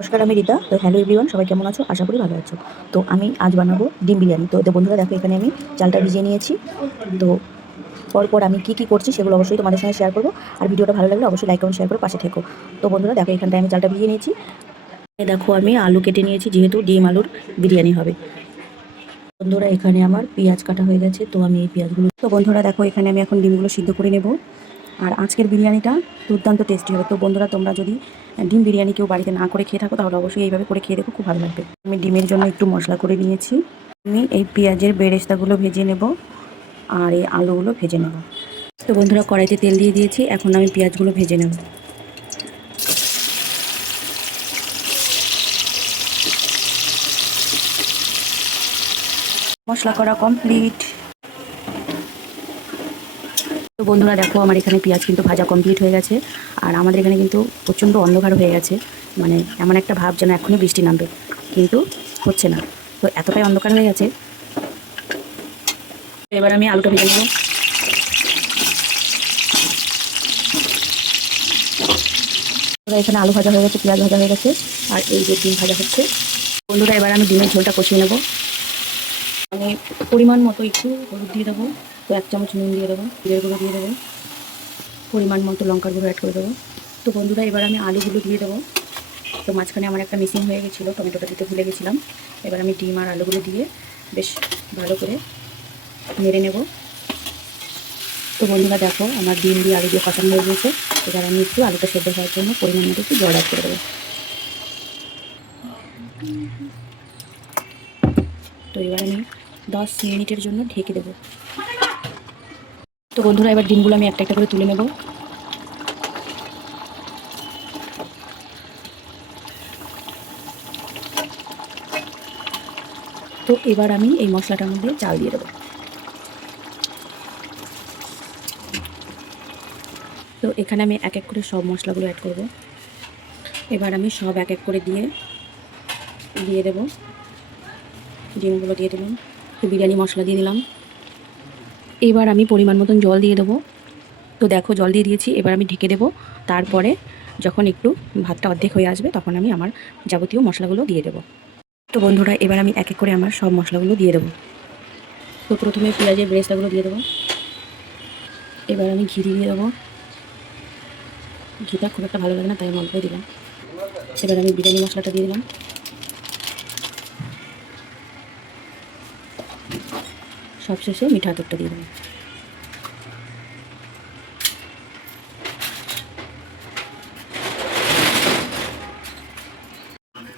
নমস্কার, আমি রীতা। তো হ্যালো এভরিওয়ান, সবাই কেমন আছো? আশা করি ভালো আছো। তো আমি আজ বানাবো ডিম বিরিয়ানি। তো বন্ধুরা দেখো, এখানে আমি চালটা ভিজিয়ে নিয়েছি। তো পরপর আমি কি করছি সেগুলো অবশ্যই তোমাদের সঙ্গে শেয়ার করবো। আর ভিডিওটা ভালো লাগলে অবশ্যই লাইক কমেন্ট শেয়ার করে পাশে থেকো। তো বন্ধুরা দেখো, এখানটায় আমি চালটা ভিজিয়ে নিয়েছি। দেখো আমি আলু কেটে নিয়েছি, যেহেতু ডিম আলুর বিরিয়ানি হবে। বন্ধুরা এখানে আমার পেঁয়াজ কাটা হয়ে গেছে, তো আমি এই পেঁয়াজগুলো, তো বন্ধুরা দেখো এখানে আমি এখন ডিমগুলো সিদ্ধ করে নেব। আর আজকের বিরিয়ানিটা দুর্দান্ত টেস্টি হবে। তো বন্ধুরা তোমরা যদি ডিম বিরিয়ানি কেউ বাড়িতে না করে খেয়ে থাকো, তাহলে অবশ্যই এইভাবে করে খেয়ে দেখো, খুব ভালো লাগবে। আমি ডিমের জন্য একটু মশলা করে নিয়েছি। আমি এই পেঁয়াজের বেরেস্তাগুলো ভেজে নেব আর এই আলুগুলো ভেজে নেব। তো বন্ধুরা কড়াইতে তেল দিয়ে দিয়েছি, এখন আমি পেঁয়াজগুলো ভেজে নেব। মশলা করা কমপ্লিট। তো বন্ধুরা দেখো, আমার এখানে পেঁয়াজ কিন্তু ভাজা কমপ্লিট হয়ে গেছে। আর আমাদের এখানে কিন্তু প্রচণ্ড অন্ধকার হয়ে গেছে, মানে এমন একটা ভাব যেন এখনই বৃষ্টি নামবে, কিন্তু হচ্ছে না। তো এতটাই অন্ধকার হয়ে গেছে। এবার আমি আলুটা ভেজে নেব। এখানে আলু ভাজা হয়ে গেছে, পেঁয়াজ ভাজা হয়ে গেছে, আর এই যে ডিম ভাজা হচ্ছে। বন্ধুরা এবার আমি ডিমের ঝোলটা কষিয়ে নেব। আমি পরিমাণ মতো একটু হলুদ দিয়ে দেবো, তো 1 চামচ নুন দিয়ে দেবো, জিরের গুঁড়ো দিয়ে দেবো, পরিমাণ মতো লঙ্কার গুঁড়ো অ্যাড করে দেবো। তো বন্ধুরা এবার আমি আলুগুলো দিয়ে দেবো। তো মাঝখানে আমার একটা মিসিং হয়ে গেছিলো, টমেটোটা দিতে ভুলে গেছিলাম। এবার আমি ডিম আর আলুগুলো দিয়ে বেশ ভালো করে নেড়ে নেব। তো বন্ধুরা দেখো, আমার ডিম দিয়ে আলু দিয়ে কষানো হয়ে গিয়েছে। এবার আমি একটু আলুটা সেদ্ধ হওয়ার জন্য পরিমাণ মতো একটু জল অ্যাড করে দেবো। তো এবার আমি 10 মিনিটের জন্য ঢেকে দেবো। তো বন্ধুরা এবার ডিমগুলো আমি একটা একটা করে তুলে নেব। তো এবার আমি এই মশলাটার মধ্যে চাল দিয়ে দেবো। তো এখানে আমি এক এক করে সব মশলাগুলো অ্যাড করব। এবার আমি সব এক এক করে দিয়ে দেবো। ডিমগুলো দিয়ে দিলাম, তো বিরিয়ানি মশলা দিয়ে দিলাম। এবার আমি পরিমাণ মতন জল দিয়ে দেবো। তো দেখো জল দিয়ে দিয়েছি, এবার আমি ঢেকে দেবো। তারপরে যখন একটু ভাতটা অর্ধেক হয়ে আসবে, তখন আমি আমার যাবতীয় মশলাগুলো দিয়ে দেবো। তো বন্ধুরা এবার আমি এক এক করে আমার সব মশলাগুলো দিয়ে দেবো। তো প্রথমে পেঁয়াজের বেরেস্তাগুলো দিয়ে দেবো। এবার আমি ঘি দিয়ে দেবো। ঘিটা খুব একটা ভালো লাগে না, তাই আমি অল্প দিলাম। এবার আমি বিরিয়ানি মশলাটা দিয়ে দিলাম। সবশেষে মিঠা আতরটা দিয়ে দেবো।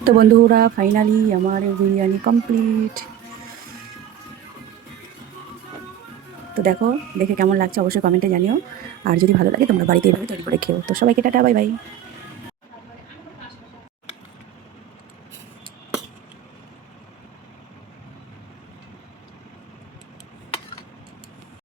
তো বন্ধুরা ফাইনালি আমার বিরিয়ানি কমপ্লিট। তো দেখো, দেখে কেমন লাগছে অবশ্যই কমেন্টে জানিও। আর যদি ভালো লাগে তোমরা বাড়িতে এভাবে তৈরি করে খেও। তো সবাইকে টাটা, বাই বাই।